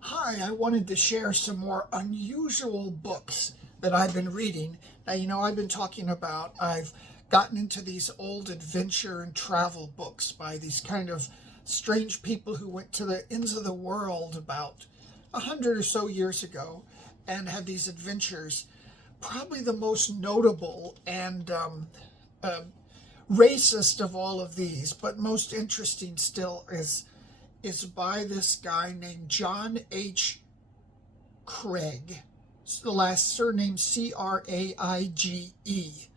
Hi, I wanted to share some more unusual books that I've been reading. Now, I've been talking about, I've gotten into these old adventure and travel books by these kind of strange people who went to the ends of the world about 100 or so years ago and had these adventures. Probably the most notable and uh, racist of all of these, but most interesting still is by this guy named John H. Craige. The last surname Craige.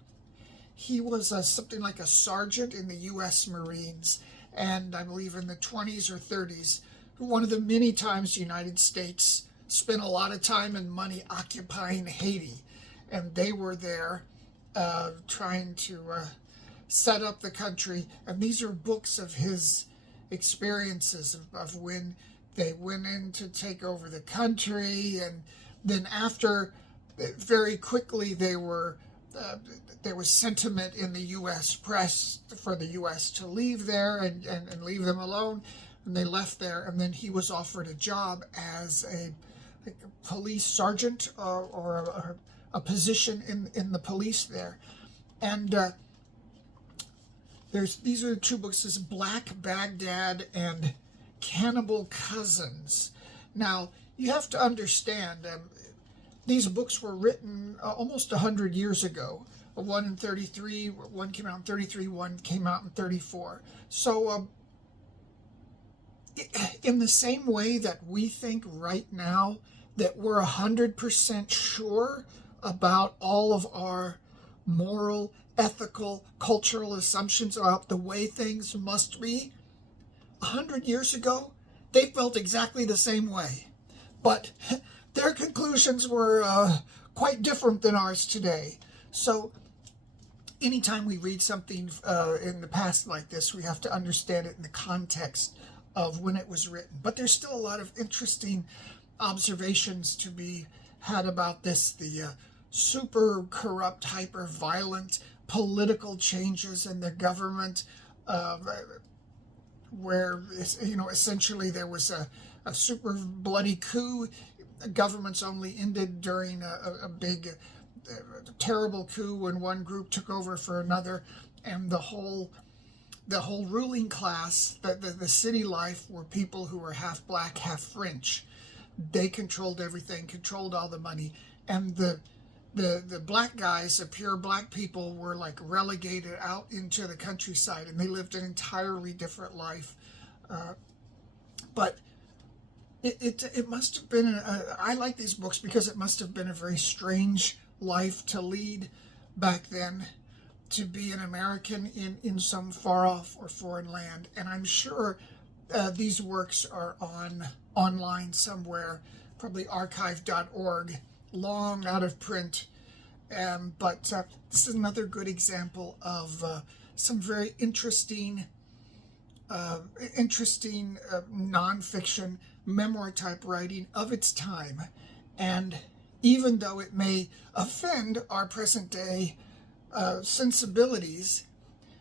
He was something like a sergeant in the U.S. Marines, and I believe in the 20s or 30s, one of the many times the United States spent a lot of time and money occupying Haiti, and they were there trying to set up the country. And these are books of his experiences of when they went in to take over the country, and then after, very quickly there was sentiment in the U.S. press for the U.S. to leave there and leave them alone, and they left there. And then he was offered a job as a police sergeant or a position in the police there. And these are the two books, this Black Baghdad and Cannibal Cousins. Now, you have to understand, these books were written almost 100 years ago. One in 33, one came out in 33, one came out in 34. So, in the same way that we think right now that we're 100% sure about all of our moral, ethical, cultural assumptions about the way things must be, 100 years ago, they felt exactly the same way. But their conclusions were quite different than ours today. So anytime we read something in the past like this, we have to understand it in the context of when it was written. But there's still a lot of interesting observations to be had about this, the super corrupt, hyper violent political changes in the government, where essentially there was a super bloody coup. Governments only ended during a big terrible coup when one group took over for another, and the whole ruling class, the city life, were people who were half black, half French. They controlled everything, controlled all the money, and the black guys, the pure black people, were like relegated out into the countryside, and they lived an entirely different life. But it must have been, I like these books because it must have been a very strange life to lead back then, to be an American in some far off or foreign land. And I'm sure these works are online somewhere, probably archive.org, long out of print. But this is another good example of some very interesting nonfiction memoir type writing of its time. And even though it may offend our present day sensibilities,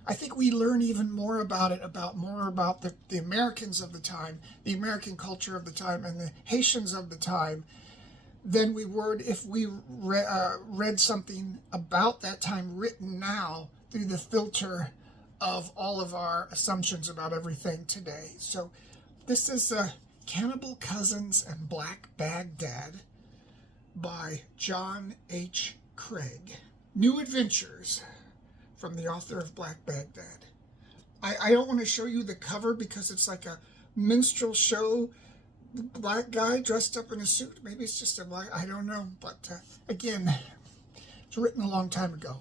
I think we learn even more about it, more about the Americans of the time, the American culture of the time, and the Haitians of the time, than we would if we read something about that time written now through the filter of all of our assumptions about everything today. So this is Cannibal Cousins and Black Baghdad by John H. Craige. New adventures from the author of Black Baghdad. I don't want to show you the cover because it's like a minstrel show, black guy dressed up in a suit. Maybe it's just a black, I don't know. But again, it's written a long time ago.